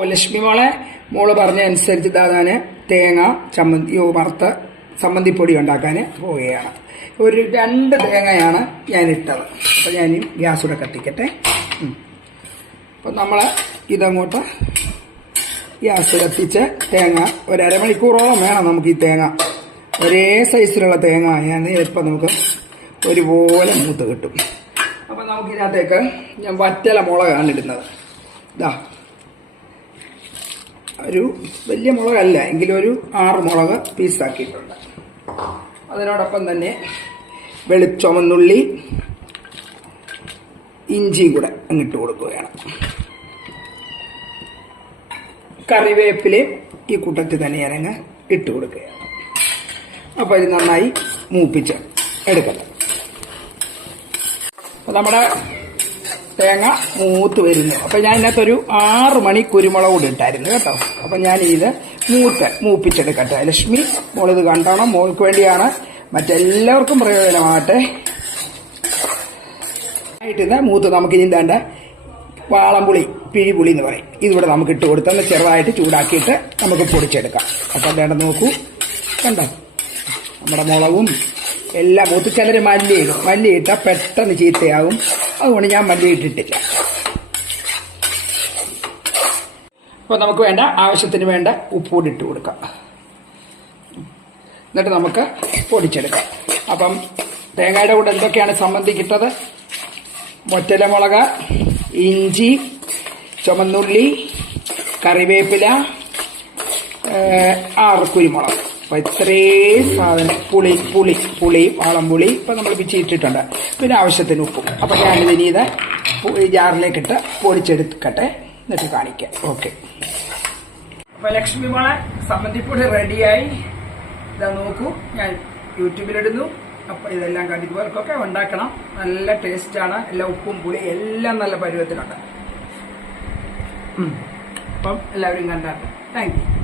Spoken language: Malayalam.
ലക്ഷ്മി മോള് പറഞ്ഞ അനുസരിച്ച് ഞാൻ തേങ്ങ വറുത്ത ചമ്മന്തിപ്പൊടി ഉണ്ടാക്കാൻ പോവുകയാണ്. ഒരു 2 തേങ്ങയാണ് ഞാൻ ഇട്ടത്. അപ്പം ഞാൻ ഗ്യാസ് കൂടെ കത്തിക്കട്ടെ. അപ്പം നമ്മൾ ഇതങ്ങോട്ട് ഗ്യാസ് കത്തിച്ച് തേങ്ങ ഒരു അരമണിക്കൂറോളം വേണം നമുക്ക് ഈ തേങ്ങ. ഒരേ സൈസിലുള്ള തേങ്ങ ആയാൽ ഇപ്പം നമുക്ക് ഒരുപോലെ മൂത്ത് കിട്ടും. അപ്പം നമുക്കിതിനകത്തേക്ക് ഞാൻ വറ്റല മുളകാണ് ഇടുന്നത്. ഇതാ ഒരു വലിയ മുളകല്ല എങ്കിലും ഒരു 6 മുളക് പീസാക്കിയിട്ടുണ്ട്. അതിനോടൊപ്പം തന്നെ ചുവന്നുള്ളി ഇഞ്ചിയും കൂടെ അങ്ങിട്ട് കൊടുക്കുകയാണ്. കറിവേപ്പിലയും ഈ കൂട്ടത്തിൽ തന്നെ ഞാനങ്ങ് ഇട്ട് കൊടുക്കുകയാണ്. അപ്പോൾ ഇത് നന്നായി മൂപ്പിച്ച് എടുക്കട്ടെ. അപ്പോൾ നമ്മുടെ തേങ്ങ മൂത്ത് വരുന്നു. അപ്പം ഞാൻ ഇതിനകത്തൊരു 6 മണി കുരുമുളക് കൂടി ഇട്ടായിരുന്നു കേട്ടോ. അപ്പം ഞാൻ ഇത് മൂപ്പിച്ചെടുക്കട്ടെ. ലക്ഷ്മി മോളിത് കണ്ടോണം, മോൾക്ക് വേണ്ടിയാണ്, മറ്റെല്ലാവർക്കും പ്രയോജനമാകട്ടെ. ആയിട്ടിന്ന് മൂത്ത് നമുക്കിനി എന്താണ്ട് വാളംപുളി പിഴിപുളി എന്ന് പറയും, ഇതിവിടെ നമുക്ക് ഇട്ട് കൊടുത്തൊന്ന് ചെറുതായിട്ട് ചൂടാക്കിയിട്ട് നമുക്ക് പൊടിച്ചെടുക്കാം. അപ്പം വേണ്ട നോക്കൂ, കണ്ടോ നമ്മുടെ മുളകും എല്ലാം മൂത്ത്. ചിലർ മല്ലിയിടും, മല്ലിയിട്ടാൽ പെട്ടെന്ന് ചീത്തയാകും, അതുകൊണ്ട് ഞാൻ മല്ലി ഇട്ടിട്ടില്ല. അപ്പോൾ നമുക്ക് വേണ്ട ആവശ്യത്തിന് വേണ്ട ഉപ്പൂടി ഇട്ട് കൊടുക്കാം. എന്നിട്ട് നമുക്ക് പൊടിച്ചെടുക്കാം. അപ്പം തേങ്ങയുടെ കൂടെ എന്തൊക്കെയാണ് സംബന്ധിക്കുന്നത്? മുളക്, ഇഞ്ചി, ചുമന്നുള്ളി, കറിവേപ്പില, 6 കുരുമുളക്. അപ്പം ഇത്രയും സാധനം, പുളി വാളംപുളി ഇപ്പം നമ്മൾ പിച്ചിയിട്ടിട്ടുണ്ട്. പിന്നെ ആവശ്യത്തിന് ഉപ്പും. അപ്പം ഞാനിതിനി ഇത് ജാറിലേക്കിട്ട് പൊടിച്ചെടുക്കട്ടെ, എന്നിട്ട് കാണിക്കാം. ഓക്കെ. അപ്പം ലക്ഷ്മി സമ്മന്തിപ്പൊടി റെഡിയായി. ഇതാ നോക്കൂ, ഞാൻ യൂട്യൂബിലിടുന്നു. അപ്പം ഇതെല്ലാം കണ്ടിട്ടുള്ളവർക്കൊക്കെ ഉണ്ടാക്കണം. നല്ല ടേസ്റ്റാണ്. എല്ലാ ഉപ്പും പുളി എല്ലാം നല്ല പരുവത്തിലുണ്ട്. അപ്പം എല്ലാവരും കണ്ടാട്ടെ. Thank you.